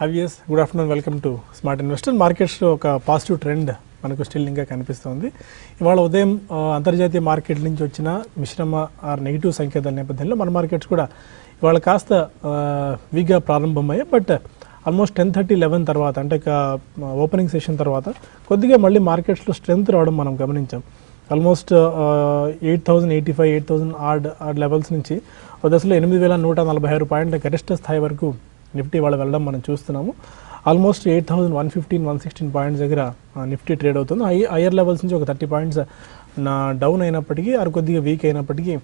హవియస్ good afternoon, welcome to smart investor. మార్కెట్స్లో ఒక positive trend మనకు స్టిల్ ఇంకా కనిపిస్తుంది. ఇవాళ ఉదయం అంతర్జాతీయ మార్కెట్ నుంచి వచ్చిన మిశ్రమ ఆర్ నెగిటివ్ సంకేతాల నేపథ్యంలో మన మార్కెట్స్ కూడా ఇవాళ కాస్త వీక్గా ప్రారంభమయ్యాయి. బట్ ఆల్మోస్ట్ 10:30-11 తర్వాత అంటే ఇక ఓపెనింగ్ సెషన్ తర్వాత కొద్దిగా మళ్ళీ మార్కెట్స్లో స్ట్రెంగ్త్ రావడం మనం గమనించాం. ఆల్మోస్ట్ 8,085, 8,000 ఆడ్ లెవెల్స్ నుంచి దశలో 8,146 పాయింట్ల గరిష్ట స్థాయి వరకు నిఫ్టీ వాళ్ళు వెళ్ళడం మనం చూస్తున్నాము. ఆల్మోస్ట్ 8,115, 116 పాయింట్స్ దగ్గర నిఫ్టీ ట్రేడ్ అవుతుంది. హయ్యర్ లెవెల్స్ నుంచి ఒక 30 పాయింట్స్ డౌన్ అయినప్పటికీ అది కొద్దిగా వీక్ అయినప్పటికీ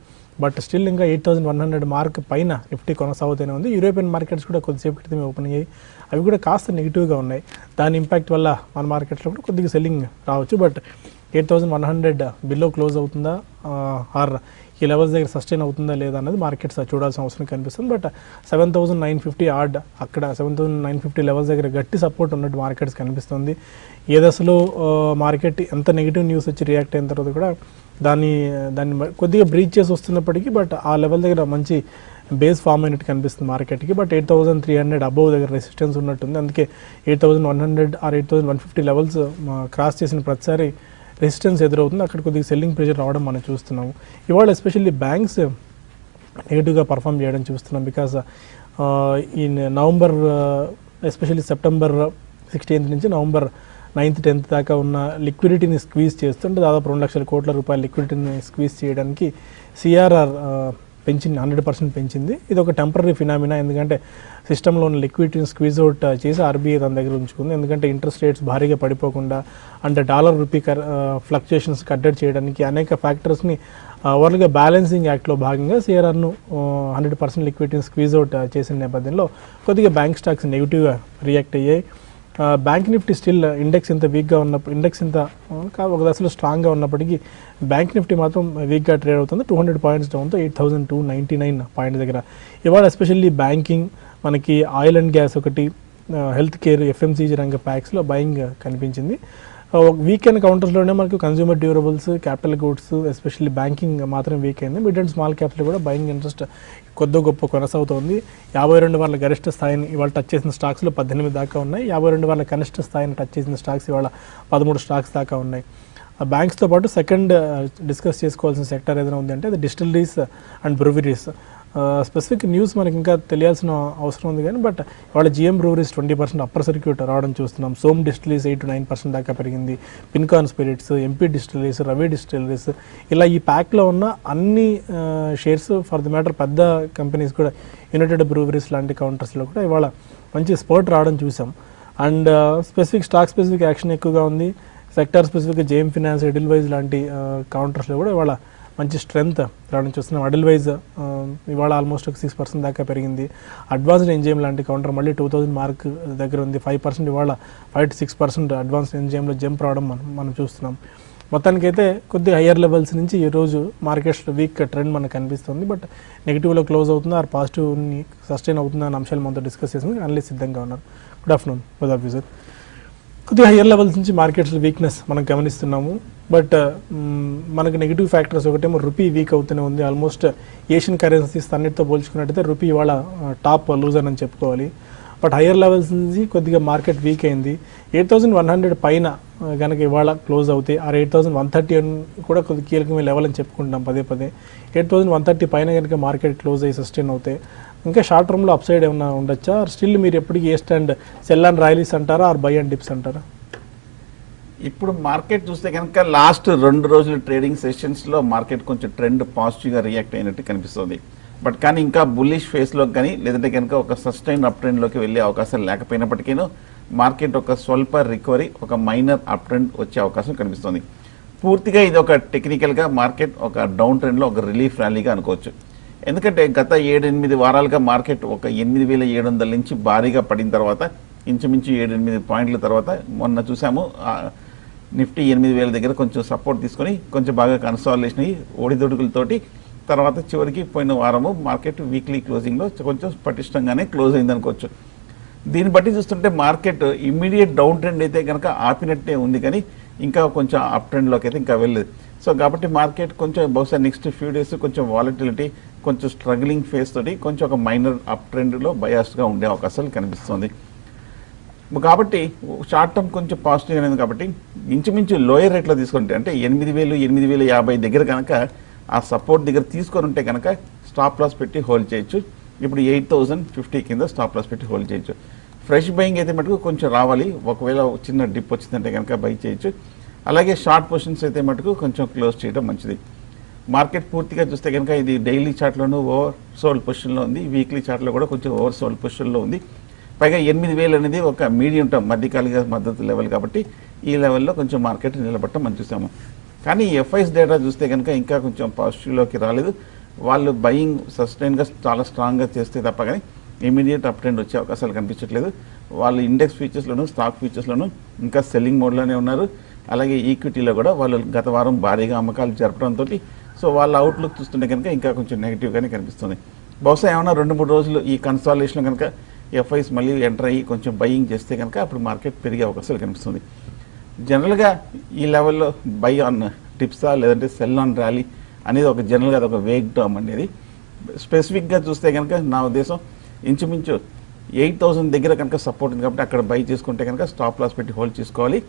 బట్ స్టిల్ ఇంకా 8,100 మార్క్ పైన నిఫ్టీ కొనసాగుతూనే ఉంది. యూరోపియన్ మార్కెట్స్ కూడా కొద్దిసేపు క్రితమే ఓపెన్ అయ్యాయి, అవి కూడా కాస్త నెగిటివ్గా ఉన్నాయి. దాని ఇంపాక్ట్ వల్ల మన మార్కెట్స్లో కూడా కొద్దిగా సెల్లింగ్ రావచ్చు. బట్ 8,100 బిలో క్లోజ్ అవుతుందా ఆర్ ఈ లెవెల్స్ దగ్గర సస్టైన్ అవుతుందా లేదా అన్నది మార్కెట్స్ చూడాల్సిన అవసరం కనిపిస్తుంది. బట్ 7,950 అక్కడ 7,950 లెవెల్స్ దగ్గర గట్టి సపోర్ట్ ఉన్నట్టు మార్కెట్స్ కనిపిస్తుంది. ఏ దశలో మార్కెట్ ఎంత నెగిటివ్ న్యూస్ వచ్చి రియాక్ట్ అయిన తర్వాత కూడా దాన్ని కొద్దిగా బ్రీచ్ చేసి వస్తున్నప్పటికీ బట్ ఆ లెవెల్ దగ్గర మంచి బేస్ ఫామ్ అయినట్టు కనిపిస్తుంది మార్కెట్కి. బట్ 8,300 అబోవ్ దగ్గర రెసిస్టెన్స్ ఉన్నట్టుంది. అందుకే 8,100 ఆర్ 8,150 లెవెల్స్ క్రాస్ చేసిన ప్రతిసారి రెసిస్టెన్స్ ఎదురవుతుంది. అక్కడ కొద్దిగా సెల్లింగ్ ప్రెషర్ రావడం మనం చూస్తున్నాము. ఇవాళ ఎస్పెషల్లీ బ్యాంక్స్ నెగిటివ్గా పర్ఫామ్ చేయడం చూస్తున్నాం. బికాస్ ఈ నవంబర్ ఎస్పెషల్లీ సెప్టెంబర్ 16th నుంచి నవంబర్ 9th, 10th దాకా ఉన్న లిక్విడిటీని స్క్వీజ్ చేస్తుంటే దాదాపు 2 లక్షల కోట్ల రూపాయల లిక్విడిటీని స్క్వీజ్ చేయడానికి సిఆర్ఆర్ పెంచింది, 100% పెంచింది. ఇది ఒక టెంపరీ ఫినామినా. ఎందుకంటే సిస్టంలో ఉన్న లిక్విడిటీని స్క్వీజ్ అవుట్ చేసి ఆర్బీఐ తన దగ్గర ఉంచుకుంది. ఎందుకంటే ఇంట్రెస్ట్ రేట్స్ భారీగా పడిపోకుండా అంటే డాలర్ రూపీ ఫ్లక్చుయేషన్స్ కట్టడి చేయడానికి అనేక ఫ్యాక్టర్స్ని ఓవర్గా బ్యాలెన్సింగ్ యాక్ట్లో భాగంగా సిఆర్ఆర్ను 100% లిక్విడిటీని స్క్వీజ్ అవుట్ చేసిన నేపథ్యంలో కొద్దిగా బ్యాంక్ స్టాక్స్ నెగిటివ్గా రియాక్ట్ అయ్యాయి. బ్యాంక్ నిఫ్టీ స్టిల్ ఇండెక్స్ ఇంత వీక్గా ఉన్నప్పుడు ఇండెక్స్ ఇంత ఒక దశలో స్ట్రాంగ్గా ఉన్నప్పటికీ బ్యాంక్ నిఫ్టీ మాత్రం వీక్గా ట్రేడ్ అవుతుంది. 200 పాయింట్స్ డౌన్తో 8,299 పాయింట్స్ దగ్గర. ఇవాళ ఎస్పెషల్లీ బ్యాంకింగ్, మనకి ఆయిల్ అండ్ గ్యాస్ ఒకటి, హెల్త్ కేర్, ఎఫ్ఎంసీజీ రంగ ప్యాక్స్లో బయింగ్ కనిపించింది. వీకెండ్ కౌంటర్స్లోనే మనకు consumer durables, capital goods, especially banking మాత్రం వీక్ అయింది. మిడ్ అండ్ స్మాల్ క్యాప్స్లో కూడా బయింగ్ ఇంట్రెస్ట్ కొద్ది గొప్ప కొనసాగుతోంది. 52 వారాల గరిష్ట స్థాయిని ఇవాళ టచ్ చేసిన స్టాక్స్లో 18 దాకా ఉన్నాయి. 52 వారాల కనిష్ట స్థాయిని టచ్ చేసిన స్టాక్స్ ఇవాళ 13 స్టాక్స్ దాకా ఉన్నాయి. బ్యాంక్స్తో పాటు సెకండ్ డిస్కస్ చేసుకోవాల్సిన సెక్టర్ ఏదైనా ఉంది అంటే అది distilleries and breweries. Specific news మనకి ఇంకా తెలియాల్సిన అవసరం ఉంది కానీ బట్ వాళ్ళ జిఎం బ్రూవరీస్ 20% అప్పర్ సర్క్యూట్ రావడం చూస్తున్నాం. సోమ్ డిస్టిలరీస్ 8-9% దాకా పెరిగింది. Pincon spirits, MP distilleries, Ravi distilleries, ఇలా ఈ ప్యాక్లో ఉన్న అన్ని షేర్స్ ఫర్ ది మ్యాటర్ పెద్ద కంపెనీస్ కూడా యునైటెడ్ బ్రూవరీస్ లాంటి కౌంటర్స్లో కూడా ఇవాళ మంచి స్పోర్ట్ రావడం చూసాం. అండ్ స్టాక్ స్పెసిఫిక్ యాక్షన్ ఎక్కువగా ఉంది. Sector specific JM finance, Edelweiss లాంటి కౌంటర్స్లో కూడా ఇవాళ మంచి స్ట్రెంగ్త్ రావడం చూస్తున్నాం. ఎడిల్వైజ్ ఇవాళ ఆల్మోస్ట్ ఒక 6% దాకా పెరిగింది. అడ్వాన్స్డ్ ఎంజిఎం లాంటి కౌంటర్ మళ్ళీ 2,000 మార్క్ దగ్గర ఉంది. 5% ఇవాళ 5-6% అడ్వాన్స్డ్ ఎంజిఎంలో జంప్ రావడం మనం చూస్తున్నాం. మొత్తానికైతే కొద్దిగా హయ్యర్ లెవెల్స్ నుంచి ఈరోజు మార్కెట్స్లో వీక్ ట్రెండ్ మనకు కనిపిస్తుంది. బట్ నెగిటివ్లో క్లోజ్ అవుతుందా ఆర్ పాజిటివ్ని సస్టైన్ అవుతుందా అనే అంశాలు మనతో డిస్కస్ చేసి అనలిస్ట్ సిద్ధంగా ఉన్నారు. Good afternoon both of you sir. కొద్దిగా హయ్యర్ లెవెల్స్ నుంచి మార్కెట్స్లో వీక్నెస్ మనం గమనిస్తున్నాము. బట్ మనకు నెగిటివ్ ఫ్యాక్టర్స్ ఒకటేమో రూపీ వీక్ అవుతూనే ఉంది. ఆల్మోస్ట్ ఏషియన్ కరెన్సీస్ అన్నిటితో పోల్చుకున్నట్టయితే రూపీ ఇవాళ టాప్ లూజర్ అని చెప్పుకోవాలి. బట్ హయ్యర్ లెవెల్స్ నుంచి కొద్దిగా మార్కెట్ వీక్ అయింది. 8,100 పైన కనుక ఇవాళ క్లోజ్ అవుతాయి ఆర్ 8,130 కూడా కొద్దిగా కీలకమైన లెవెల్ అని చెప్పుకుంటున్నాం పదే. 8,130 పైన కనుక మార్కెట్ క్లోజ్ అయ్యి సస్టైన్ అవుతాయి ఇంకా షార్ట్ టర్మ్లో అప్ సైడ్ ఏమైనా ఉండొచ్చా? స్టిల్ మీరు ఎప్పటికీ a stand cell and rallies అంటారా ఆర్ బై అండ్ డిప్స్ అంటారా? ఇప్పుడు మార్కెట్ చూస్తే కనుక లాస్ట్ 2 రోజుల ట్రేడింగ్ సెషన్స్లో మార్కెట్ కొంచెం ట్రెండ్ పాజిటివ్గా రియాక్ట్ అయినట్టు కనిపిస్తుంది. బట్ కానీ ఇంకా బుల్లిష్ ఫేస్లోకి కానీ లేదంటే కనుక ఒక సస్టైన్ అప్ ట్రెండ్లోకి వెళ్ళే అవకాశాలు లేకపోయినప్పటికీ మార్కెట్ ఒక స్వల్ప రికవరీ, ఒక మైనర్ అప్ ట్రెండ్ వచ్చే అవకాశం కనిపిస్తుంది. పూర్తిగా ఇది ఒక టెక్నికల్గా మార్కెట్ ఒక డౌన్ ట్రెండ్లో ఒక రిలీఫ్ ర్యాలీగా అనుకోవచ్చు. ఎందుకంటే గత 7-8 వారాలుగా మార్కెట్ ఒక 8,700 నుంచి భారీగా పడిన తర్వాత ఇంచుమించు 7-8 పాయింట్ల తర్వాత మొన్న చూసాము నిఫ్టీ 8,000 దగ్గర కొంచెం సపోర్ట్ తీసుకొని కొంచెం బాగా కన్సాలిడేషన్ అయ్యి ఒడిదొడుకులతోటి తర్వాత చివరికి పోయిన వారము మార్కెట్ వీక్లీ క్లోజింగ్లో కొంచెం పటిష్టంగానే క్లోజ్ అయింది అనుకోవచ్చు. దీన్ని బట్టి చూస్తుంటే మార్కెట్ ఇమ్మీడియట్ డౌన్ ట్రెండ్ అయితే కనుక ఆపినట్టే ఉంది కానీ ఇంకా కొంచెం అప్ ట్రెండ్లోకి అయితే ఇంకా వెళ్ళలేదు. సో కాబట్టి మార్కెట్ కొంచెం బహుశా నెక్స్ట్ ఫ్యూ డేస్ కొంచెం వాలటిలిటీ, కొంచెం స్ట్రగ్లింగ్ ఫేస్ తోటి కొంచెం ఒక మైనర్ అప్ ట్రెండ్లో బయాస్డ్గా ఉండే అవకాశాలు కనిపిస్తుంది. కాబట్టి షార్ట్ టర్మ్ కొంచెం పాజిటివ్ అనేది కాబట్టి ఇంచుమించు లోయర్ రేట్లో తీసుకుంటే అంటే 8,000 దగ్గర కనుక ఆ సపోర్ట్ దగ్గర తీసుకొని ఉంటే కనుక స్టాప్ లాస్ పెట్టి హోల్డ్ చేయొచ్చు. ఇప్పుడు 8,050 కింద స్టాప్ లాస్ పెట్టి హోల్డ్ చేయొచ్చు. ఫ్రెష్ బయింగ్ అయితే మటుకు కొంచెం రావాలి, ఒకవేళ చిన్న డిప్ వచ్చిందంటే కనుక బై చేయొచ్చు. అలాగే షార్ట్ పొజిషన్స్ అయితే మటుకు కొంచెం క్లోజ్ చేయడం మంచిది. మార్కెట్ పూర్తిగా చూస్తే కనుక ఇది డైలీ చార్ట్లోనూ ఓవర్ సోల్డ్ పొజిషన్లో ఉంది, వీక్లీ చార్ట్లో కూడా కొంచెం ఓవర్ సోల్డ్ పొజిషన్లో ఉంది. పైగా 8,000 అనేది ఒక మీడియం టర్మ్ మధ్యకాలిక మద్దతు లెవెల్ కాబట్టి ఈ లెవెల్లో కొంచెం మార్కెట్ నిలబడటం మనం చూసాము. కానీ ఎఫ్ఐస్ డేటా చూస్తే కనుక ఇంకా కొంచెం పాజిటివ్లోకి రాలేదు. వాళ్ళు బయింగ్ సస్టైన్గా చాలా స్ట్రాంగ్గా చేస్తే తప్ప కానీ ఇమీడియట్ అప్ ట్రెండ్ వచ్చే అవకాశాలు కనిపించట్లేదు. వాళ్ళు ఇండెక్స్ ఫ్యూచర్స్లోను స్టాక్ ఫ్యూచర్స్లోను ఇంకా సెల్లింగ్ మోడ్లోనే ఉన్నారు. అలాగే ఈక్విటీలో కూడా వాళ్ళు గత వారం భారీగా అమ్మకాలు జరపడంతో సో వాళ్ళ అవుట్లుక్ చూస్తుంటే కనుక ఇంకా కొంచెం నెగిటివ్గానే కనిపిస్తుంది. బహుశా ఏమైనా 2-3 రోజులు ఈ కన్సాలిడేషన్ కనుక ఎఫ్ఐస్ మళ్ళీ ఎంటర్ అయ్యి కొంచెం బయింగ్ చేస్తే కనుక అప్పుడు మార్కెట్ పెరిగే అవకాశాలు కనిపిస్తుంది. జనరల్గా ఈ లెవెల్లో బై ఆన్ టిప్సా లేదంటే సెల్ ఆన్ ర్యాలీ అనేది ఒక జనరల్గా అది ఒక వేగ్ టర్మ్ అనేది. స్పెసిఫిక్గా చూస్తే కనుక నా ఉద్దేశం ఇంచుమించు 8,000 దగ్గర కనుక సపోర్ట్ ఉంది కాబట్టి అక్కడ బై చేసుకుంటే కనుక స్టాప్ లాస్ పెట్టి హోల్డ్ చేసుకోవాలి.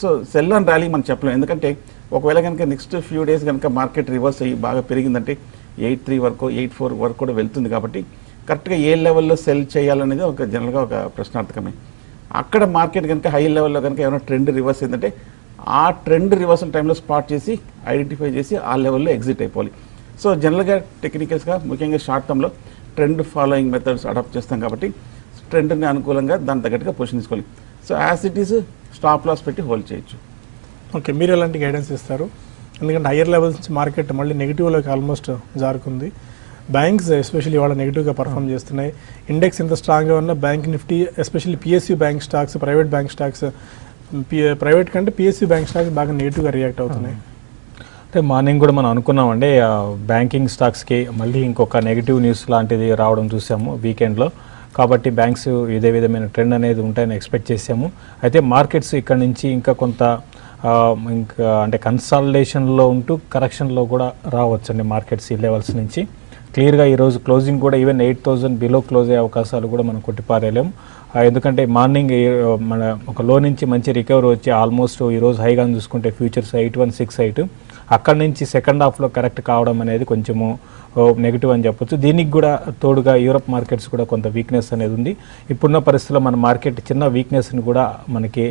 సో సెల్ ఆన్ ర్యాలీ మనం చెప్పలేం, ఎందుకంటే ఒకవేళ కనుక నెక్స్ట్ ఫ్యూ డేస్ కనుక మార్కెట్ రివర్స్ అయ్యి బాగా పెరిగిందంటే 8.3 వరకు 8.4 వరకు కూడా వెళ్తుంది కాబట్టి కరెక్ట్గా ఏ లెవెల్లో సెల్ చేయాలనేది ఒక జనరల్గా ఒక ప్రశ్నార్థకమే. అక్కడ మార్కెట్ కనుక హై లెవెల్లో కనుక ఏమైనా ట్రెండ్ రివర్స్ అయిందంటే ఆ ట్రెండ్ రివర్సల్ టైంలో స్పాట్ చేసి ఐడెంటిఫై చేసి ఆ లెవెల్లో ఎగ్జిట్ అయిపోవాలి. సో జనరల్గా టెక్నికల్స్గా ముఖ్యంగా షార్ట్ టర్మ్లో ట్రెండ్ ఫాలోయింగ్ మెథడ్స్ అడాప్ట్ చేస్తాం కాబట్టి ట్రెండ్ని అనుకూలంగా దాని తగ్గట్టుగా పొజిషన్ తీసుకోవాలి. So as it is stop loss పెట్టి హోల్డ్ చేయొచ్చు. ఓకే, మీరు ఎలాంటి గైడెన్స్ ఇస్తారు? ఎందుకంటే హయ్యర్ లెవెల్స్ నుంచి మార్కెట్ మళ్ళీ నెగిటివ్లోకి ఆల్మోస్ట్ జారుకుంది. బ్యాంక్స్ ఎస్పెషల్లీ ఇవాళ నెగిటివ్గా పర్ఫామ్ చేస్తున్నాయి. ఇండెక్స్ ఎంత స్ట్రాంగ్గా ఉన్నా bank Nifty especially PSU bank stocks, private bank stocks, private కంటే పిఎస్యూ బ్యాంక్ స్టాక్స్ బాగా నెగిటివ్గా రియాక్ట్ అవుతున్నాయి. అంటే మార్నింగ్ కూడా మనం అనుకున్నామండి బ్యాంకింగ్ స్టాక్స్కి మళ్ళీ ఇంకొక నెగిటివ్ న్యూస్ లాంటిది రావడం చూసాము వీకెండ్లో. కాబట్టి బ్యాంక్స్ ఇదే విధమైన ట్రెండ్ అనేది ఉంటాయని ఎక్స్పెక్ట్ చేసాము. అయితే మార్కెట్స్ ఇక్కడ నుంచి ఇంకా కొంత ఇంకా అంటే కన్సాలిడేషన్లో ఉంటూ కరెక్షన్లో కూడా రావచ్చండి మార్కెట్స్ ఈ లెవెల్స్ నుంచి. క్లియర్గా ఈరోజు క్లోజింగ్ కూడా ఈవెన్ 8,000 బిలో క్లోజ్ అయ్యే అవకాశాలు కూడా మనం కొట్టిపారేయలేము. ఎందుకంటే మార్నింగ్ మన ఒక లో నుంచి మంచి రికవరీ వచ్చి ఆల్మోస్ట్ ఈరోజు హైగా చూసుకుంటే ఫ్యూచర్స్ 8168 అక్కడి నుంచి సెకండ్ హాఫ్లో కరెక్ట్ కావడం అనేది కొంచెము నెగిటివ్ అని చెప్పొచ్చు. దీనికి కూడా తోడుగా యూరప్ మార్కెట్స్ కూడా కొంత వీక్నెస్ అనేది ఉంది. ఇప్పుడున్న పరిస్థితుల్లో మన మార్కెట్ చిన్న వీక్నెస్ని కూడా మనకి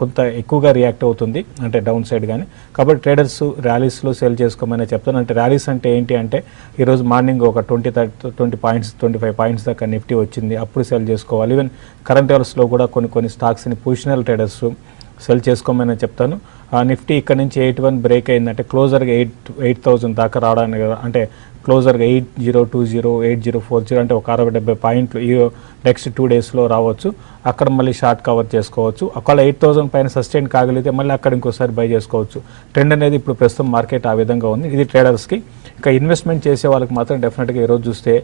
కొంత ఎక్కువగా రియాక్ట్ అవుతుంది, అంటే డౌన్ సైడ్ కానీ. కాబట్టి ట్రేడర్స్ ర్యాలీస్లో సెల్ చేసుకోమని చెప్తాను. అంటే ర్యాలీస్ అంటే ఏంటి అంటే ఈరోజు మార్నింగ్ ఒక 20 పాయింట్స్ 25 పాయింట్స్ దాకా నిఫ్టీ వచ్చింది, అప్పుడు సెల్ చేసుకోవాలి. ఈవెన్ కరెంట్ అవర్స్లో కూడా కొన్ని స్టాక్స్ని పొజిషనల్ ట్రేడర్స్ సెల్ చేసుకోమని చెప్తాను. నిఫ్టీ ఇక్కడ నుంచి 81 బ్రేక్ అయిందంటే క్లోజర్గా 8,000 దాకా రావడానికి, అంటే క్లోజర్గా 8020 8040 అంటే ఒక 60-70 పాయింట్లు ఈ నెక్స్ట్ 2 డేస్లో రావచ్చు. అక్కడ మళ్ళీ షార్ట్ కవర్ చేసుకోవచ్చు. ఒకవేళ 8,000 పైన సస్టైన్ కాగలిగితే మళ్ళీ అక్కడ ఇంకోసారి బై చేసుకోవచ్చు. ట్రెండ్ అనేది ఇప్పుడు ప్రస్తుతం మార్కెట్ ఆ విధంగా ఉంది. ఇది ట్రేడర్స్కి. ఇంకా ఇన్వెస్ట్మెంట్ చేసే వాళ్ళకి మాత్రం డెఫినెట్గా ఈరోజు చూస్తే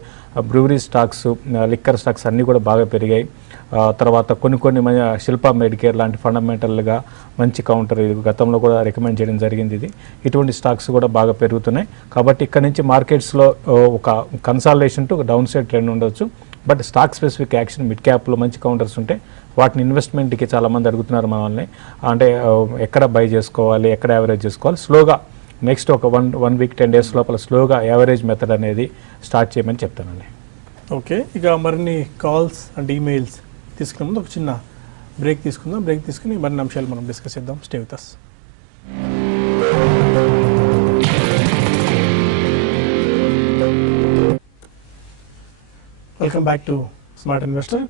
బ్రూవరీ స్టాక్స్, లిక్కర్ స్టాక్స్ అన్నీ కూడా బాగా పెరిగాయి. తర్వాత కొన్ని శిల్పా మెడికేర్ లాంటి ఫండమెంటల్గా మంచి కౌంటర్ ఇది గతంలో కూడా రికమెండ్ చేయడం జరిగింది. ఇటువంటి స్టాక్స్ కూడా బాగా పెరుగుతున్నాయి. కాబట్టి ఇక్కడ నుంచి మార్కెట్స్లో ఒక consolidation to down side trend ఉండొచ్చు. But stock specific action mid క్యాప్లో మంచి కౌంటర్స్ ఉంటాయి. వాటిని ఇన్వెస్ట్మెంట్కి చాలామంది అడుగుతున్నారు మనల్ని, అంటే ఎక్కడ బై చేసుకోవాలి, ఎక్కడ యావరేజ్ చేసుకోవాలి. స్లోగా నెక్స్ట్ ఒక 1 వీక్ 10 డేస్ లోపల స్లోగా యావరేజ్ మెథడ్ అనేది స్టార్ట్ చేయమని చెప్తానండి. ఓకే, ఇక మరిన్ని కాల్స్ అండ్ ఈమెయిల్స్ తీసుకునే ముందు ఒక చిన్న బ్రేక్ తీసుకుందాం. బ్రేక్ తీసుకుని మరిన్ని అంశాలు మనం డిస్కస్ చేద్దాం. Stay with us. Welcome back to smart investor.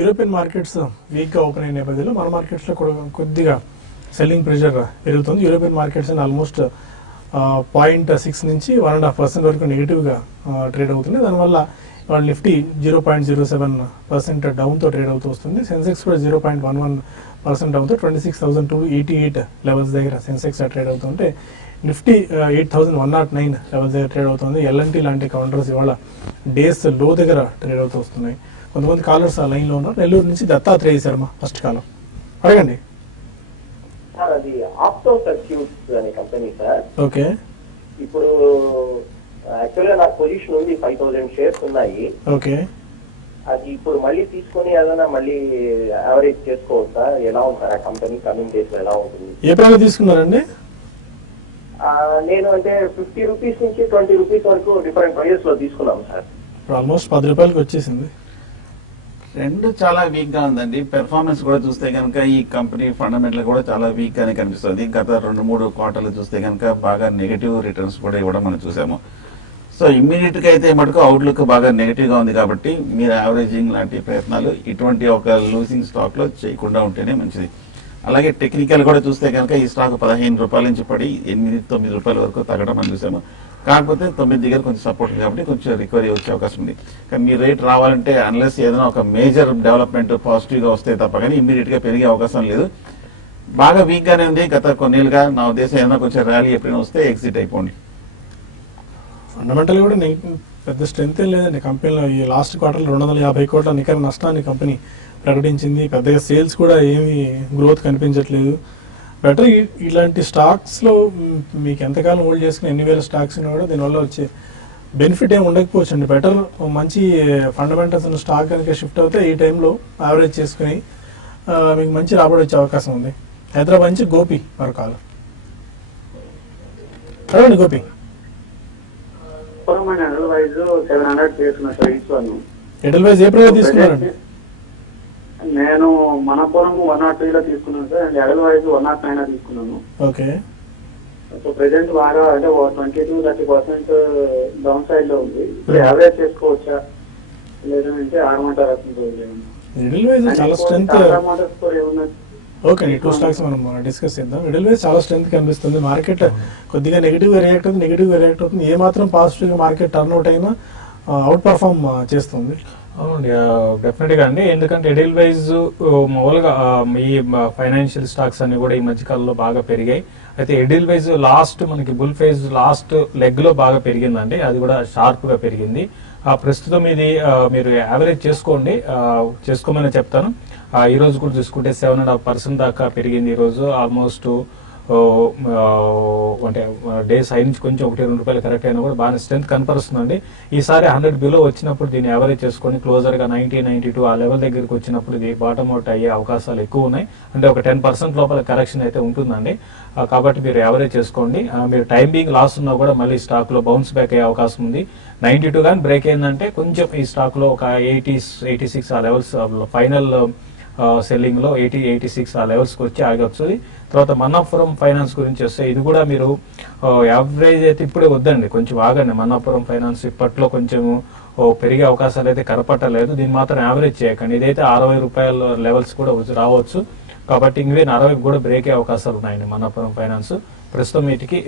European markets వీక్గా ఓపెన్ అయిన నేపథ్యంలో మన మార్కెట్స్లో కూడా కొద్దిగా సెల్లింగ్ ప్రెషర్ పెరుగుతుంది. యూరోపియన్ మార్కెట్స్ ఆల్మోస్ట్ 0.6 నుంచి 1.5% వరకు నెగిటివ్గా ట్రేడ్ అవుతుంది. దానివల్ల వాళ్ళు నిఫ్టీ 0.07% డౌన్తో ట్రేడ్ అవుతూ వస్తుంది. సెన్సెక్స్ కూడా 0.11% డౌన్తో 26,288 లెవెల్స్ దగ్గర సెన్సెక్స్ ట్రేడ్ అవుతుంటే నిఫ్టీ 8,109 లెవెల్స్ దగ్గర ట్రేడ్ అవుతుంది. ఎల్ఎన్టీ లాంటి కౌంటర్స్ ఇవాళ డేస్ లో దగ్గర ట్రేడ్ అవుతూ వస్తున్నాయి. కొంతమంది కాలర్స్ ఆ లైన్లో ఉన్నారు. నెల్లూరు నుంచి దత్తాత్రేయ శర్మ ఫస్ట్ కాలం, అడగండి. అది ఆప్టో సర్క్యూట్స్ అనే కంపెనీ సార్. ఓకే, ఇప్పుడు యాక్చువల్ గా నాకు పొజిషన్ ఉంది, 5,000 షేర్స్ ఉన్నాయి. ఓకే, అది ఇప్పుడు మళ్ళీ తీసుకొని ఏదైనా మళ్ళీ యావరేజ్ చేసుకోవచ్చా? ఎలా ఉంది సార్ ఆ కంపెనీ కమింగ్ డేస్ లో ఎలా ఉంటుంది? ఏ ప్రైస్ తీసుకున్నారండి? నేను అంటే 50 రూపీస్ నుంచి 20 రూపీస్ వరకు డిఫరెంట్ ప్రైజెస్ లో తీసుకున్నాం సార్. ఇప్పుడు ఆల్మోస్ట్ 10 రూపాయలకి వచ్చేసింది. ట్రెండ్ చాలా వీక్ గా ఉందండి. పెర్ఫార్మెన్స్ కూడా చూస్తే కనుక ఈ కంపెనీ ఫండమెంటల్ కూడా చాలా వీక్ గానే కనిపిస్తుంది. గత 2-3 క్వార్టర్లు చూస్తే కనుక బాగా నెగటివ్ రిటర్న్స్ కూడా ఇవ్వడం మనం చూసాము. సో ఇమ్మీడియట్ గా అయితే మటుకు అవుట్లుక్ బాగా నెగటివ్ గా ఉంది కాబట్టి మీరు యావరేజింగ్ లాంటి ప్రయత్నాలు ఇటువంటి ఒక లూజింగ్ స్టాక్ లో చేయకుండా ఉంటేనే మంచిది. అలాగే టెక్నికల్ కూడా చూస్తే కనుక ఈ స్టాక్ 15 రూపాయల నుంచి పడి 8-9 రూపాయల వరకు తగ్గడం మనం చూసాము. కాకపోతే 9 దగ్గర కొంచెం సపోర్ట్ కాబట్టి కొంచెం రికవరీ వచ్చే అవకాశం ఉంది. కానీ మీ రేట్ రావాలంటే అన్లెస్ ఏదైనా ఒక మేజర్ డెవలప్మెంట్ పాజిటివ్ గా వస్తే తప్ప కానీ ఇమ్మీడియట్ గా పెరిగే అవకాశం లేదు. బాగా వీక్ గానే ఉంది గత కొన్నేళ్ళుగా. నా ఉద్దేశం ఏదైనా కొంచెం ర్యాలీ ఎప్పుడైనా వస్తే ఎగ్జిట్ అయిపోండి. ఫండమెంటల్ కూడా పెద్ద స్ట్రెంత్ ఏం లేదండి కంపెనీలో. ఈ లాస్ట్ క్వార్టర్లో 250 కోట్ల నికర నష్టాన్ని కంపెనీ ప్రకటించింది. పెద్దగా సేల్స్ కూడా ఏమీ గ్రోత్ కనిపించట్లేదు. బెటర్ ఇలాంటి స్టాక్స్లో మీకు ఎంతకాలం హోల్డ్ చేసుకుని ఎన్ని వేల స్టాక్స్ ఉన్నా కూడా దీనివల్ల వచ్చే బెనిఫిట్ ఏమి ఉండకపోవచ్చు అండి. బెటర్ మంచి ఫండమెంటల్స్ ఉన్న స్టాక్ కనుక షిఫ్ట్ అవుతే ఈ టైంలో యావరేజ్ చేసుకుని మీకు మంచి రాబడి వచ్చే అవకాశం ఉంది. హైదరాబాద్ నుంచి గోపి మరో కాలం. అడగండి గోపి. ఎడల్వైజ్ ఏ ప్రైస్ తీసుకున్నారండి? నేను మనపురం 102 లో తీసుకున్నాను సార్. అండ్ ఎడల్వైజ్ 109 తీసుకున్నాను. ఓకే. సో ప్రెసెంట్ బాగా అంటే 20-30% డౌన్ సైడ్ లో ఉంది. ఇప్పుడు యావరేజ్ చేసుకోవచ్చా లేదంటే ఆడమంటారా? ఎడల్వైజ్ చాలా స్ట్రెంత్. ఏమన్నా ఓకే అండి, 2 స్టాక్స్ మనం డిస్కస్ చేద్దాం. ఎడల్వైజ్ చాలా స్ట్రెంత్ కనిపిస్తుంది. మార్కెట్ కొద్దిగా నెగిటివ్గా రియాక్ట్ అవుతుంది. ఏ మాత్రం పాజిటివ్గా మార్కెట్ టర్న్అవుట్ అయినా అవుట్ పర్ఫామ్ చేస్తుంది. అవునండి, డెఫినెట్గా అండి. ఎందుకంటే ఎడెల్వైజ్ మామూలుగా ఈ ఫైనాన్షియల్ స్టాక్స్ అన్ని కూడా ఈ మధ్యకాలంలో బాగా పెరిగాయి. అయితే ఎడెల్వైజ్ లాస్ట్ మనకి బుల్ ఫేజ్ లాస్ట్ లెగ్ లో బాగా పెరిగిందండి. అది కూడా షార్ప్ గా పెరిగింది. ప్రస్తుతం ఇది మీరు యావరేజ్ చేసుకోండి, చేసుకోమని చెప్తాను. ఈ రోజు కూడా చూసుకుంటే 7.5% దాకా పెరిగింది. ఈ రోజు ఆల్మోస్ట్ అంటే డేస్ హై నుంచి కొంచెం 1-2 రూపాయలు కరెక్ట్ అయినా కూడా బాగా స్ట్రెంత్ కనపరుస్తుందండి. ఈసారి 100 బిలో వచ్చినప్పుడు దీన్ని యావరేజ్ చేసుకొని క్లోజర్ గా 90-92 ఆ లెవెల్ దగ్గరికి వచ్చినప్పుడు ఇది బాటమ్ అవుట్ అయ్యే అవకాశాలు ఎక్కువ ఉన్నాయి. అంటే ఒక 10% లోపల కరెక్షన్ అయితే ఉంటుందండి. కాబట్టి మీరు యావరేజ్ చేసుకోండి. మీరు టైం బీయింగ్ లాస్ ఉన్నా కూడా మళ్ళీ స్టాక్ లో బౌన్స్ బ్యాక్ అయ్యే అవకాశం ఉంది. 92 కానీ బ్రేక్ అయిందంటే కొంచెం ఈ స్టాక్ లో ఒక 80-86 ఆ లెవెల్స్ ఫైనల్ సెల్లింగ్ లో 80-86 ఆ లెవెల్స్ కి వచ్చి ఆగొచ్చు. తర్వాత మన్నాపురం ఫైనాన్స్ గురించి వస్తే ఇది కూడా మీరు యావరేజ్ అయితే ఇప్పుడే వద్దండి, కొంచెం ఆగండి. మన్నాపురం ఫైనాన్స్ ఇప్పట్లో కొంచెం పెరిగే అవకాశాలు అయితే కనపట్టలేదు. దీన్ని మాత్రం యావరేజ్ చేయకండి. ఇదైతే 60 రూపాయల లెవెల్స్ కూడా రావచ్చు. కాబట్టి ఇంగ్వేన్ 60 కూడా బ్రేక్ అయ్యే అవకాశాలు ఉన్నాయండి మన్నాపురం ఫైనాన్స్. ప్రస్తుతం వీటికి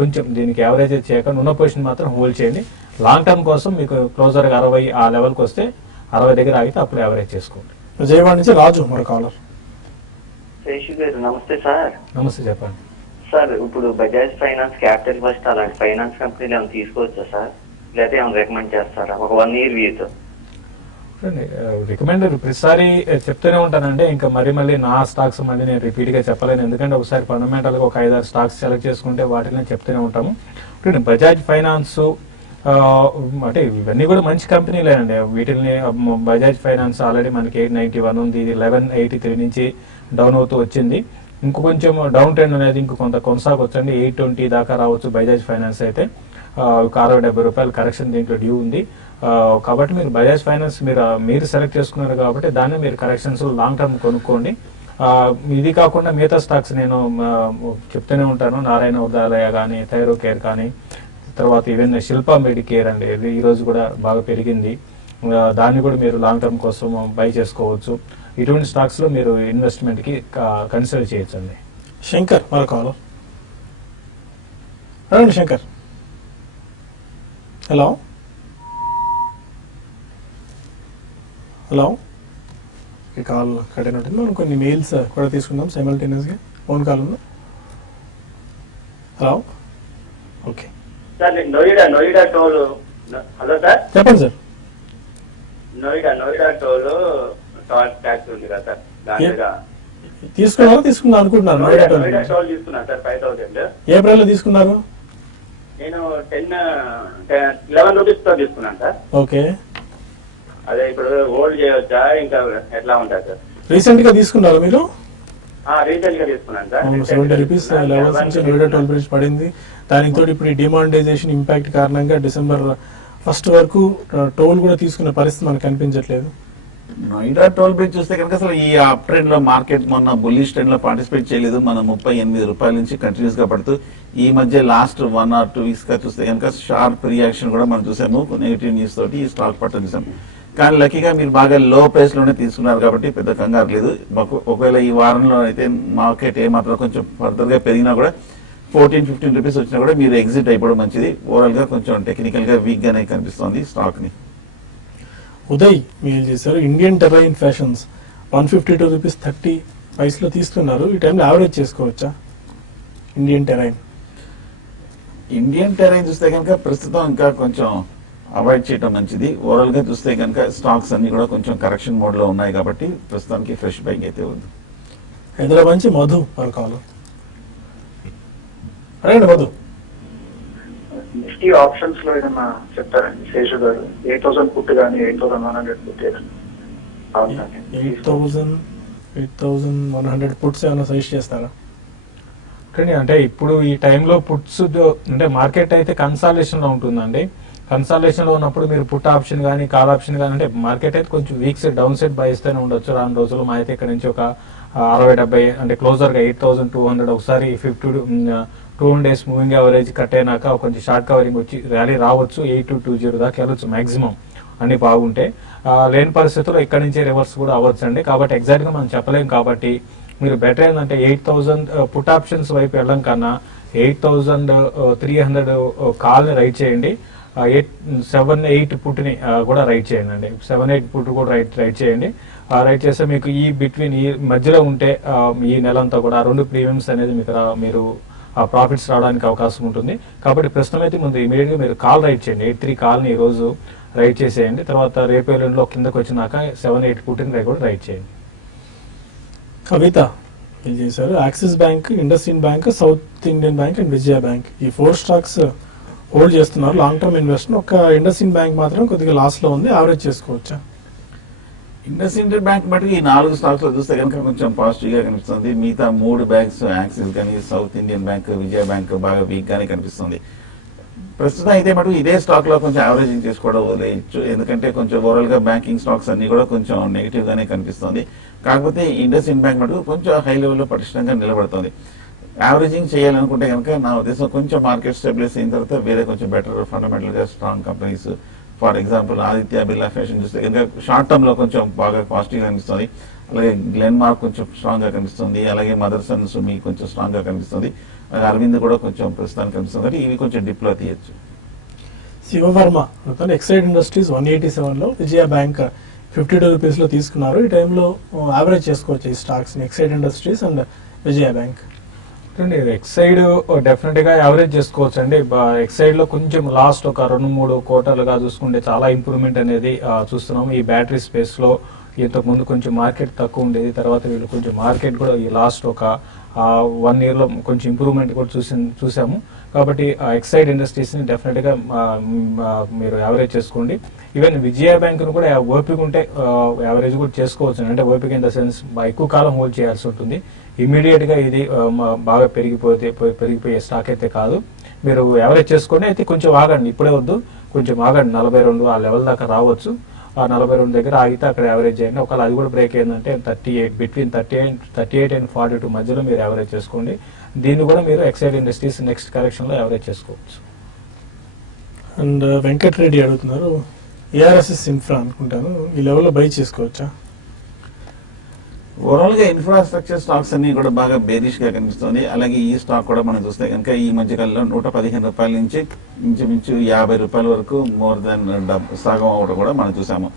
కొంచెం దీనికి యావరేజ్ చేయకుండా ఉన్న పొజిషన్ మాత్రం హోల్డ్ చేయండి. లాంగ్ టర్మ్ కోసం మీకు క్లోజర్ 60 ఆ లెవెల్కి వస్తే 60 దగ్గర ఆగితే అప్పుడు యావరేజ్ చేసుకోండి. విజయవాడ నుంచి రాజు మరో కాలర్. శేషు గారు నమస్తే సార్. నమస్తే, చెప్పండి సార్. ఇప్పుడు బజాజ్ ఫైనాన్స్, క్యాపిటల్ ఫస్ట్ అలాంటి ఫైనాన్స్ కంపెనీలు ఏమైనా తీసుకోవచ్చా సార్? లేకపోతే ఏమైనా రికమెండ్ చేస్తారా ఒక 1 year వ్యూతో? రికమెండ్ ప్రతిసారి చెప్తూనే ఉంటానండి. ఇంకా మళ్ళీ నా స్టాక్స్ మళ్ళీ నేను రిపీట్ గా చెప్పలేను. ఎందుకంటే ఒకసారి ఫండమెంటల్ గా ఒక 5-6 స్టాక్స్ సెలెక్ట్ చేసుకుంటే వాటిని చెప్తూనే ఉంటాము. ఇప్పుడు బజాజ్ ఫైనాన్స్ అంటే ఇవన్నీ కూడా మంచి కంపెనీలే అండి. వీటిని బజాజ్ ఫైనాన్స్ ఆల్రెడీ మనకి 891 ఉంది. ఇది 1183 నుంచి డౌన్ అవుతూ వచ్చింది. ఇంకో కొంచెం డౌన్ ట్రెండ్ అనేది ఇంకో కొంత కొనసాగొచ్చండి. 820 దాకా రావచ్చు బజాజ్ ఫైనాన్స్ అయితే. 60-70 రూపాయలు కరెక్షన్ దీంట్లో డ్యూ ఉంది. కాబట్టి మీరు బజాజ్ ఫైనాన్స్ మీరు సెలెక్ట్ చేసుకున్నారు కాబట్టి దాన్ని మీరు కరెక్షన్స్ లాంగ్ టర్మ్ కొనుక్కోండి. ఇది కాకుండా మిగతా స్టాక్స్ నేను చెప్తూనే ఉంటాను. నారాయణ ఉదాలయ కానీ, థైరో కేర్ కానీ, తర్వాత ఈవెన్ శిల్పా మెడికేర్ అండి, ఇది ఈ రోజు కూడా బాగా పెరిగింది. దాన్ని కూడా మీరు లాంగ్ టర్మ్ కోసం బై చేసుకోవచ్చు. ఇటువంటి స్టాక్స్ లో మీరు ఇన్వెస్ట్మెంట్ కి కన్సిడర్ చేయొచ్చండి. శంకర్ మరో కాలర్. అడగండి శంకర్. హలో ఈ కాల్ కట్ అయినట్టుంది. మనం కొన్ని మెయిల్స్ కూడా తీసుకుందాం సైమల్టేనియస్గా. ఫోన్ కాల్ ఉందా? Hello, okay sir Noida toll. Hello sir, చెప్పండి సార్. నోయిడా టోల్ ట్యాక్స్ ఉంది కదా సార్, దానిగా తీసుకుందాం అనుకుంటున్నారు. నోయిడా టోల్ తీసుకున్నాను సార్ 5000. ఏ ప్రైస్ లో తీసుకున్నారు? నేను 11 రూపీస్ తో తీసుకున్నాను సార్. ఓకే. అదే ఇప్పుడు హోల్డ్ చేయవచ్చా ఇంకా ఎట్లా ఉంటుంది సార్? రీసెంట్ గా తీసుకున్నారు మీరు? రీసెంట్ గా తీసుకున్నాను సార్. 70 రూపీస్ లెవెల్స్ నుంచి నోయిడా టోల్ బ్రిడ్జ్ పడింది. దానికి తోడు ఇప్పుడు ఈ డిమానిటైజేషన్ ఇంపాక్ట్ కారణంగా డిసెంబర్ 1 వరకు టోల్ కూడా తీసుకునే పరిస్థితి మనకు కనిపించట్లేదు. నోయిడా టోల్ బ్రిడ్జ్ చూస్తే కనుక అసలు ఈ అప్ ట్రెండ్ లో మార్కెట్ మొన్న బుల్లిష్ ట్రెండ్ లో పార్టిసిపేట్ చేయలేదు. మనం 38 రూపాయల నుంచి కంటిన్యూస్ గా పడుతూ ఈ మధ్య లాస్ట్ 1 or 2 వీక్స్ గా చూస్తే కనుక షార్ప్ రియాక్షన్ కూడా మనం చూసాము. నెగిటివ్ న్యూస్ తోటి ఈ స్టాక్ పట్టడం చూసాము. కానీ లక్కీగా మీరు బాగా లో ప్రైస్ లోనే తీసుకున్నారు కాబట్టి పెద్ద కంగారు లేదు. ఒకవేళ ఈ వారంలో అయితే మార్కెట్ ఏమాత్రం కొంచెం ఫర్దర్ గా పెరిగినా కూడా 14-15 రూపీస్ వచ్చినా కూడా మీరు ఎగ్జిట్ అయిపోవడం మంచిది. ఓవరాల్ గా కొంచెం టెక్నికల్ గా వీక్ గానే కనిపిస్తోంది స్టాక్ ని. ఉదయ్ మీరు చేశారు ఇండియన్ టెరైన్ ఫ్యాషన్స్ 152 రూపీస్ 30 పైసలో తీసుకున్నారు. ఈ టైంలో యావరేజ్ చేసుకోవచ్చా ఇండియన్ టెరైన్? ఇండియన్ టెరైన్ చూస్తే కనుక ప్రస్తుతం ఇంకా కొంచెం అవాయిడ్ చేయడం మంచిది. ఓవరాల్ గా చూస్తే కనుక స్టాక్స్ అన్ని కూడా కొంచెం కరెక్షన్ మోడ్ లో ఉన్నాయి కాబట్టి ప్రస్తుతానికి ఫ్రెష్ బైక్ అయితే ఉంది. హైదరాబాద్ నుంచి మధు పరకాలు. అడగండి మధు. నిఫ్టీ ఆప్షన్స్ లో ఏదన్నా చెప్తారండి శేషు గారు? 8,000 పుట్ కానీ 8,100 పుట్ ఏదన్నా? 8,100 పుట్స్ ఏమైనా సజెస్ట్ చేస్తారా? కానీ అంటే ఇప్పుడు ఈ టైంలో పుట్స్ అంటే మార్కెట్ అయితే కన్సాలేషన్ లో ఉంటుందండి. కన్సాలేషన్ లో ఉన్నప్పుడు మీరు పుట్ ఆప్షన్ కానీ కాల్ ఆప్షన్ కానీ అంటే మార్కెట్ అయితే కొంచెం వీక్స్ డౌన్ సైడ్ బై ఇస్తూనే ఉండొచ్చు. రాను రోజులు మా అయితే ఇక్కడ నుంచి ఒక 60-70 అంటే క్లోజర్ గా 8,200 ఒకసారి 2 డేస్ మూవింగ్ యావరేజ్ కట్ అయినాక కొంచెం షార్ట్ కవరింగ్ వచ్చి ర్యాలీ రావచ్చు. 8,220 దాకా వెళ్ళొచ్చు మాక్సిమం అన్ని బాగుంటే. లేని పరిస్థితుల్లో ఇక్కడ నుంచి రివర్స్ కూడా అవ్వచ్చు అండి. కాబట్టి ఎగ్జాక్ట్ గా మనం చెప్పలేం. కాబట్టి మీరు బెటర్ ఏంటంటే 8,000 పుట్ ఆప్షన్స్ వైపు వెళ్ళడం కన్నా 8,300 కాల్ని రైట్ చేయండి. 7-8 పుట్ని కూడా రైట్ చేయండి అండి. 7-8 పుట్ కూడా రైట్ చేయండి. రైట్ చేస్తే మీకు ఈ బిట్వీన్ ఈ మధ్యలో ఉంటే ఈ నెలంతా కూడా 2 ప్రీమియమ్స్ అనేది మీరు ప్రాఫిట్స్ రావడానికి అవకాశం ఉంటుంది. కాబట్టి ప్రస్తుతం అయితే ముందు ఇమీడియట్ గా మీరు కాల్ రైట్ చేయండి. 83 కాల్ని ఈ రోజు రైట్ చేసేయండి. తర్వాత రేపు ఎల్లుండిలో కిందకు వచ్చినాక 7-8 పుట్ని కూడా రైట్ చేయండి. కవిత ఇది చేశారు. Axis bank, IndusInd bank, South Indian bank and Vijaya bank ఈ 4 స్టాక్స్ హోల్డ్ చేస్తున్నారు లాంగ్ టర్మ్ ఇన్వెస్ట్మెంట్. ఒక ఇండస్ ఇండ్ బ్యాంక్ మాత్రం కొద్దిగా లాస్ లో ఉంది. యావరేజ్ చేసుకోవచ్చా? ఇండస్ ఇండ్ బ్యాంక్ మటుకు ఈ 4 స్టాక్స్ లో చూస్తే కనుక కొంచెం పాజిటివ్ గా కనిపిస్తుంది. మిగతా 3 బ్యాంక్స్ యాక్సిస్ కానీ సౌత్ ఇండియన్ బ్యాంక్, విజయ బ్యాంక్ బాగా వీక్ గానే కనిపిస్తుంది. ప్రస్తుతం అయితే మటుకు ఇదే స్టాక్ లో కొంచెం యావరేజింగ్ చేసుకోవడం వదిలేయచ్చు. ఎందుకంటే కొంచెం ఓవరాల్ గా బ్యాంకింగ్ స్టాక్స్ అన్ని కూడా కొంచెం నెగిటివ్ గానే కనిపిస్తుంది. కాకపోతే ఇండస్ ఇండ్ బ్యాంక్ మటుకు కొంచెం హై లెవెల్ లో పటిష్టంగా నిలబడుతుంది. యావరేజింగ్ చేయాలనుకుంటే కనుక నా ఉద్దేశం కొంచెం మార్కెట్ స్టెబిలైజ్ అయిన తర్వాత వేరే కొంచెం బెటర్ ఫండమెంటల్ గా strong companies, for example Aditya Birla fashion చూస్తే కనుక షార్ట్ టర్మ్ లో కొంచెం బాగా పాజిటివ్ గా కనిపిస్తుంది. అలాగే గ్లెన్ మార్క్ కొంచెం స్ట్రాంగ్ గా కనిపిస్తుంది. అలాగే మదర్సన్ సుమి కొంచెం స్ట్రాంగ్ గా కనిపిస్తుంది. అలాగే అరవింద్ కూడా కొంచెం ప్రస్తుతానికి కనిపిస్తుంది. కాబట్టి ఇవి కొంచెం డిప్ లో తీయచ్చు. శివవర్మ ఎక్సైడ్ ఇండస్ట్రీస్ 187 లో, విజయ బ్యాంక్ 52 రూపీస్ లో తీసుకున్నారు. ఈ టైంలో యావరేజ్ చేసుకోవచ్చు ఈ stocks Exide industries and Vijaya bank. Exide definite గా యావరేజ్ చేసుకోవచ్చు అండి. ఎక్సైడ్ లో కొంచెం లాస్ట్ ఒక 2-3 క్వార్టర్లుగా చూసుకుంటే చాలా ఇంప్రూవ్మెంట్ అనేది చూస్తున్నాము. ఈ బ్యాటరీ స్పేస్ లో ఇంతకు ముందు కొంచెం మార్కెట్ తక్కువ ఉండేది. తర్వాత వీళ్ళు కొంచెం మార్కెట్ కూడా ఈ లాస్ట్ ఒక 1 year లో కొంచెం ఇంప్రూవ్మెంట్ కూడా చూసాము. కాబట్టి ఎక్సైడ్ ఇండస్ట్రీస్ ని డెఫినెట్ గా మీరు యావరేజ్ చేసుకోండి. ఈవెన్ విజయ బ్యాంక్ ను కూడా ఓపిక ఉంటే యావరేజ్ కూడా చేసుకోవచ్చు. అంటే ఓపిక ఇన్ ద సెన్స్ ఎక్కువ కాలం హోల్డ్ చేయాల్సి ఉంటుంది. ఇమీడియట్ గా ఇది బాగా పెరిగిపోయే స్టాక్ అయితే కాదు. మీరు యావరేజ్ చేసుకోండి. అయితే కొంచెం ఆగండి, ఇప్పుడే వద్దు, కొంచెం ఆగండి. 42 ఆ లెవెల్ దాకా రావచ్చు. ఆ 42 దగ్గర ఆగితే అక్కడ యావరేజ్ చేయండి. ఒకవేళ అది కూడా బ్రేక్ అయిందంటే 38 బిట్వీన్ 38 and 42 మధ్యలో మీరు యావరేజ్ చేసుకోండి. దీన్ని కూడా మీరు ఎక్సైడ్ ఇండస్ట్రీస్ నెక్స్ట్ కరెక్షన్ లో యావరేజ్ చేసుకోవచ్చు. అండ్ వెంకట్ రెడ్డి అడుగుతున్నారు ఏఆర్ఎస్ఎస్ ఇన్ఫ్రా అనుకుంటాను, ఈ లెవెల్లో బై చేసుకోవచ్చా? ఓవరాల్ గా ఇన్ఫ్రాస్ట్రక్చర్ స్టాక్స్ అన్ని కూడా బాగా బేరిష్ గా కనిపిస్తుంది. అలాగే ఈ స్టాక్ కూడా మనం చూస్తే కనుక ఈ మధ్య కాలంలో 115 రూపాయల నుంచి ఇంచుమించు 50 రూపాయల వరకు మోర్ దాన్ సగం అవడం కూడా మనం చూసాము.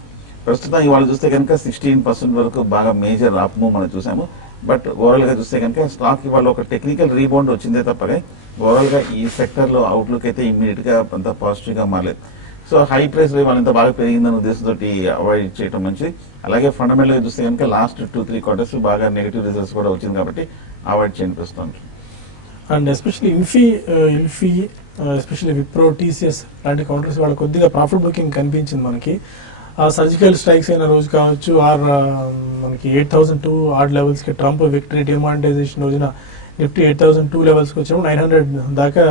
ప్రస్తుతం ఇవాళ చూస్తే కనుక 16% వరకు బాగా మేజర్ అప్ మూవ్ మనం చూసాము. బట్ ఓవరాల్ గా చూస్తే కనుక స్టాక్ ఇవాళ ఒక టెక్నికల్ రీబౌండ్ వచ్చిందే తప్పగా ఓవరాల్ గా ఈ సెక్టర్ లో అవుట్లుక్ అయితే ఇమ్మీడియట్ గా అంత పాజిటివ్ గా మారలేదు. సో హై ప్రైస్ లో వాళ్ళంత బాగా పెరిగిందన్న ఉద్దేశంతో అవాయిడ్ చేయడం మంచిది. అలాగే ఫండమెంటల్ గా చూస్తే కనుక లాస్ట్ 2-3 క్వార్టర్స్ బాగా నెగిటివ్ రిజల్ట్స్ కూడా వచ్చింది కాబట్టి అవాయిడ్ చేయండి ప్రస్తుతం. And especially Infy especially Wipro, TCS లాంటి కౌంటర్స్ వాళ్ళ కొద్దిగా ప్రాఫిట్ బుకింగ్ కనిపించింది మనకి. సర్జికల్ స్ట్రైక్స్ అయిన రోజు కావచ్చు, ఆర్ మనకి 8,002 ఆర్డ్ లెవెల్స్కి ట్రంప్ విక్టరీ డిమానిటైజేషన్ రోజున నిఫ్టీ 8,002 లెవెల్స్కి వచ్చినప్పుడు 900 దాకా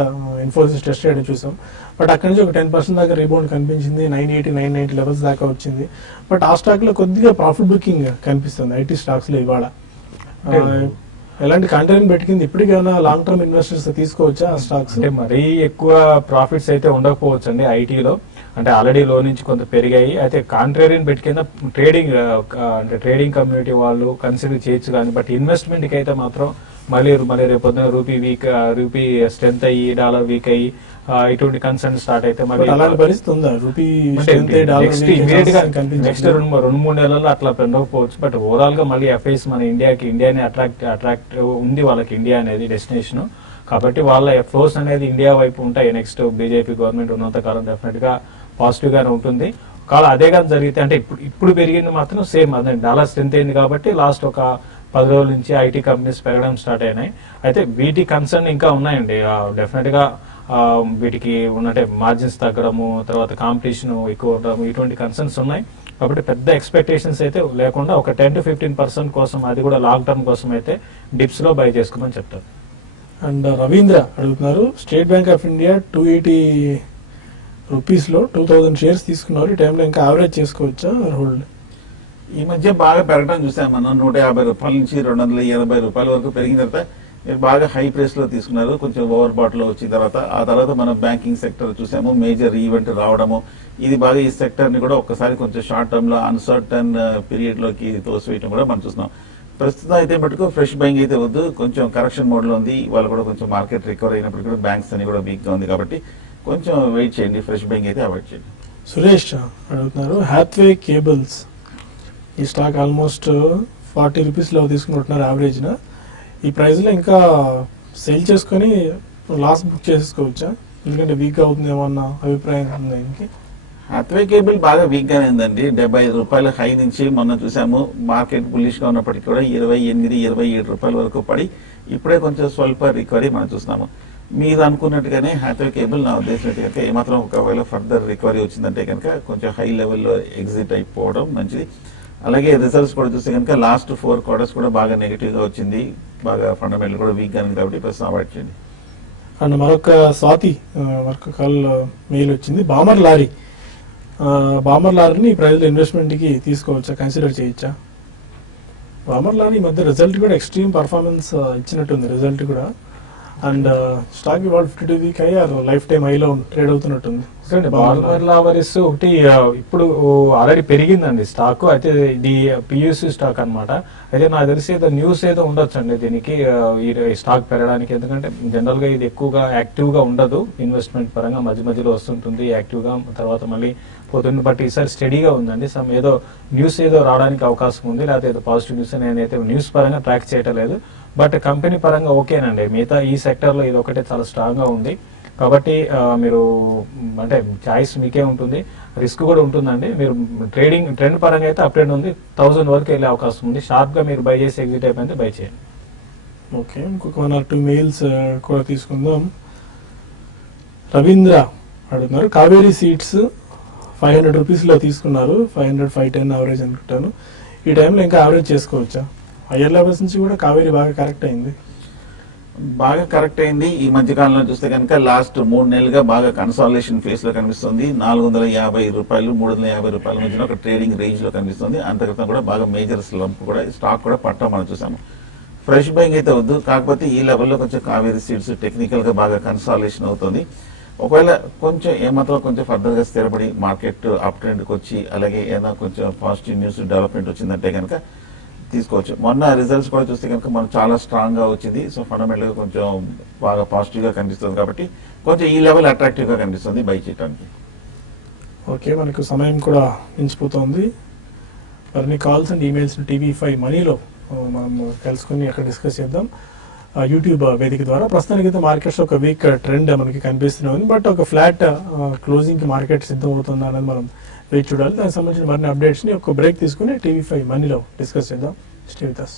ఇన్ఫోసిస్ టెస్ట్ చేయడం చూసాం. బట్ అక్కడి నుంచి ఒక 10% దాకా రీబౌండ్ కనిపించింది, 980, 990 లెవెల్స్ దాకా వచ్చింది. బట్ ఆ స్టాక్లో కొద్దిగా ప్రాఫిట్ బుకింగ్ కనిపిస్తుంది ఐటీ స్టాక్స్లో ఇవాళ. ఎలాంటి కంటైన్ పెట్టుకుంది ఇప్పటికైనా లాంగ్ టర్మ్ ఇన్వెస్టర్స్ తీసుకోవచ్చా ఆ స్టాక్స్? అంటే మరీ ఎక్కువ ప్రాఫిట్స్ అయితే ఉండకపోవచ్చు అండి ఐటీలో. అంటే ఆల్రెడీ లో నుంచి కొంత పెరిగాయి. అయితే కాంట్రేరియన్ పెట్టి కింద ట్రేడింగ్ అంటే ట్రేడింగ్ కమ్యూనిటీ వాళ్ళు కన్సిడర్ చేయొచ్చు కానీ, బట్ ఇన్వెస్ట్మెంట్కి అయితే మాత్రం మళ్ళీ రేపు పొద్దున రూపీ స్ట్రెంత్ అయ్యి డాలర్ వీక్ అయ్యి ఇటువంటి కన్సర్న్ స్టార్ట్ అయితే మళ్ళీ అలాంటి పరిస్థితి ఉందా? రూపీ నెక్స్ట్ 2-3 నెలల్లో అట్లా పెరగకపోవచ్చు. బట్ ఓవరాల్ గా మళ్ళీ ఎఫ్ఐస్ మన ఇండియాని అట్రాక్ట్ ఉంది వాళ్ళకి, ఇండియా అనేది డెస్టినేషన్ కాబట్టి వాళ్ళ ఫ్లోస్ అనేది ఇండియా వైపు ఉంటాయి. నెక్స్ట్ బీజేపీ గవర్నమెంట్ ఉన్నంత కాలం డెఫినెట్ గా పాజిటివ్ గానే ఉంటుంది. కాదు అదే కానీ జరిగితే అంటే ఇప్పుడు పెరిగింది మాత్రం సేమ్ అదే డాలర్ స్ట్రెంత్ అయింది కాబట్టి లాస్ట్ ఒక 10 రోజుల నుంచి ఐటీ కంపెనీస్ పెరగడం స్టార్ట్ అయినాయి. అయితే వీటి కన్సర్న్ ఇంకా ఉన్నాయండి. డెఫినెట్ గా వీటికి ఉన్నట్టే మార్జిన్స్ తగ్గడము, తర్వాత కాంపిటీషన్ ఎక్కువ అవడము, ఇటువంటి కన్సర్న్స్ ఉన్నాయి. కాబట్టి పెద్ద ఎక్స్పెక్టేషన్స్ అయితే లేకుండా ఒక 10-15% కోసం, అది కూడా లాంగ్ టర్మ్ కోసం అయితే డిప్స్ లో బై చేసుకోమని చెప్తారు. అండ్ రవీంద్ర అడుగుతున్నారు, స్టేట్ బ్యాంక్ ఆఫ్ ఇండియా 280 రూపీస్లో 2000 షేర్స్ తీసుకున్నారు. ఈ టైంలో ఇంకా యావరేజ్ చేసుకోవచ్చా హోల్డ్? ఈ మధ్య బాగా పెరగడం చూసాం మనం. 150 రూపాయల నుంచి 280 రూపాయల వరకు పెరిగిన తర్వాత మీరు బాగా హై ప్రైస్ లో తీసుకున్నారు, కొంచెం ఓవర్ బాట్ లో వచ్చిన తర్వాత ఆ తర్వాత మనం బ్యాంకింగ్ సెక్టర్ చూసాము, మేజర్ ఈవెంట్ రావడము. ఇది బాగా ఈ సెక్టర్ ని కూడా ఒక్కసారి కొంచెం షార్ట్ టర్మ్ లో అన్సర్టన్ పీరియడ్ లోకి తోసివేయడం కూడా మనం చూస్తున్నాం. ప్రస్తుతం అయితే మటుకు ఫ్రెష్ బయింగ్ అయితే వద్దు, కొంచెం కరెక్షన్ మోడ్ లో ఉంది. ఇవాళ కూడా కొంచెం మార్కెట్ రికవర్ అయినప్పుడు కూడా బ్యాంక్స్ అని కూడా వీక్ గా ఉంది కాబట్టి కొంచెం వెయిట్ చేయండి, ఫ్రెష్ బయింగ్ అయితే అవాయిడ్ చేయండి. సురేష్ అడుగుతున్నారు, హ్యాత్వే కేబుల్స్ ఈ స్టాక్ ఆల్మోస్ట్ 40 రూపీస్లో తీసుకుంటున్నారు యావరేజ్న. ఈ ప్రైస్లో ఇంకా సేల్ చేసుకొని లాస్ బుక్ చేసుకోవచ్చా? ఎందుకంటే వీక్ అవుతుందేమో అన్న అభిప్రాయం ఉంది దీనికి. హ్యాత్వే కేబుల్ బాగా వీక్ గానే ఉందండి. 75 రూపాయల హై నుంచి మొన్న చూసాము. మార్కెట్ బుల్లిష్ గా ఉన్నప్పటికీ కూడా 28-27 రూపాయల వరకు పడి ఇప్పుడే కొంచెం స్వల్ప రికవరీ మనం చూస్తున్నాము. మీరు అనుకున్నట్టుగానే హ్యాత్వే కేబుల్ నా ఉద్దేశం కనుక ఏమాత్రం ఒకవేళ ఫర్దర్ రికవరీ వచ్చిందంటే కనుక కొంచెం హై లెవెల్లో ఎగ్జిట్ అయిపోవడం మంచిది. అలాగే రిజల్ట్స్ కూడా చూస్తే కనుక లాస్ట్ 4 క్వార్టర్స్ కూడా బాగా నెగిటివ్ గా వచ్చింది, బాగా ఫండమెంటల్ కూడా వీక్ గా ఉంది కాబట్టి ప్రస్తుతం అవాయిడ్ చేయండి. అండ్ మరొక స్వాతి మరొక కాల్ మెయిల్ వచ్చింది, బామర్ లారీని ఈ ప్రైజ్లో ఇన్వెస్ట్మెంట్కి తీసుకోవచ్చా, కన్సిడర్ చేయొచ్చా? బామర్ లారీ ఈ మధ్య రిజల్ట్ కూడా ఎక్స్ట్రీమ్ పర్ఫార్మెన్స్ ఇచ్చినట్టుంది రిజల్ట్ కూడా. అండ్ స్టాక్ ఇవాళ 52 వీక్ అయ్యి లైఫ్ టైం హైలో ట్రేడ్ అవుతున్నట్టుంది. లావరీస్ ఒకటి ఇప్పుడు ఆల్రెడీ పెరిగిందండి స్టాక్. అయితే ఇది పియూసీ స్టాక్ అన్నమాట. అయితే నాకు తెలిసి ఏదో న్యూస్ ఏదో ఉండొచ్చు అండి దీనికి ఈ స్టాక్ పెరగడానికి. ఎందుకంటే జనరల్ గా ఇది ఎక్కువగా యాక్టివ్ గా ఉండదు, ఇన్వెస్ట్మెంట్ పరంగా మధ్య మధ్యలో వస్తుంటుంది యాక్టివ్ గా, తర్వాత మళ్ళీ పోతుంది. బట్ ఈసారి స్టడీగా ఉందండి. సమ్ ఏదో న్యూస్ ఏదో రావడానికి అవకాశం ఉంది, లేకపోతే ఏదో పాజిటివ్ న్యూస్. నేనైతే న్యూస్ పరంగా ట్రాక్ చేయటం లేదు, బట్ కంపెనీ పరంగా ఓకేనండి. మిగతా ఈ సెక్టర్ లో ఇది ఒకటే చాలా స్ట్రాంగ్ గా ఉంది కాబట్టి మీరు అంటే చాయిస్ మీకే ఉంటుంది, రిస్క్ కూడా ఉంటుందండి. మీరు ట్రెండ్ పరంగా అయితే అప్ ట్రెండ్ ఉంది, 1000 వరకు వెళ్ళే అవకాశం ఉంది. షార్ప్ గా మీరు బై చేసి ఎగ్జిట్ అయిపోయింది బై చేయండి. ఓకే, ఇంకొక 1 or 2 మెయిల్స్ కూడా తీసుకుందాం. రవీంద్ర అడుగుతున్నారు, కావేరీ సీడ్స్ 500 రూపీస్లో తీసుకున్నారు, 500-510 యావరేజ్ అనుకుంటాను. ఈ టైంలో ఇంకా యావరేజ్ చేసుకోవచ్చా? హయ్యర్ లెవెల్స్ నుంచి కూడా కావేరీ బాగా కరెక్ట్ అయింది. ఈ మధ్య కాలంలో చూస్తే కనుక లాస్ట్ 3 నెలలుగా బాగా కన్సాలిడేషన్ ఫేస్ లో కనిపిస్తుంది. 450 రూపాయలు 350 రూపాయల మధ్యన ఒక ట్రేడింగ్ రేంజ్ లో కనిపిస్తుంది. అంతక్రితం కూడా బాగా మేజర్ స్లంప్ కూడా స్టాక్ కూడా పట్టడం మనం చూసాము. ఫ్రెష్ బయింగ్ అయితే వద్దు, కాకపోతే ఈ లెవెల్లో కొంచెం కావేరీ సీడ్స్ టెక్నికల్ గా బాగా కన్సాలిడేషన్ అవుతుంది. ఒకవేళ కొంచెం ఏమాత్రం కొంచెం ఫర్దర్ గా స్థిరపడి మార్కెట్ అప్ ట్రెండ్ కి వచ్చి అలాగే ఏదైనా కొంచెం పాజిటివ్ న్యూస్ డెవలప్మెంట్ వచ్చిందంటే కనుక తీసుకోవచ్చు. మొన్న రిజల్ట్స్ కూడా చూస్తే కనుక మనం చాలా స్ట్రాంగ్ గా వచ్చింది. సో ఫండమెంటల్ గా కొంచెం బాగా పాజిటివ్ గా కనిపిస్తుంది కాబట్టి కొంచెం ఈ లెవెల్ అట్రాక్టివ్ గా కనిపిస్తుంది బై చేయడానికి. ఓకే, మనకు సమయం కూడా మించిపోతుంది. మరిన్ని కాల్స్ అండ్ ఈమెయిల్స్ TV5 మనీలో మనం కలుసుకుని అక్కడ డిస్కస్ చేద్దాం యూట్యూబ్ వేదిక ద్వారా. ప్రస్తుతానికి అయితే మార్కెట్స్ ఒక వీక్ ట్రెండ్ మనకి కనిపిస్తుంది, బట్ ఒక ఫ్లాట్ క్లోజింగ్ కి మార్కెట్ సిద్ధం అవుతుంది అనేది మనం వేచి చూడాలి. దానికి సంబంధించిన మరిన్ని అప్డేట్స్ ని ఒక బ్రేక్ తీసుకుని TV5 మనీలో డిస్కస్ చేద్దాం. Stay with us.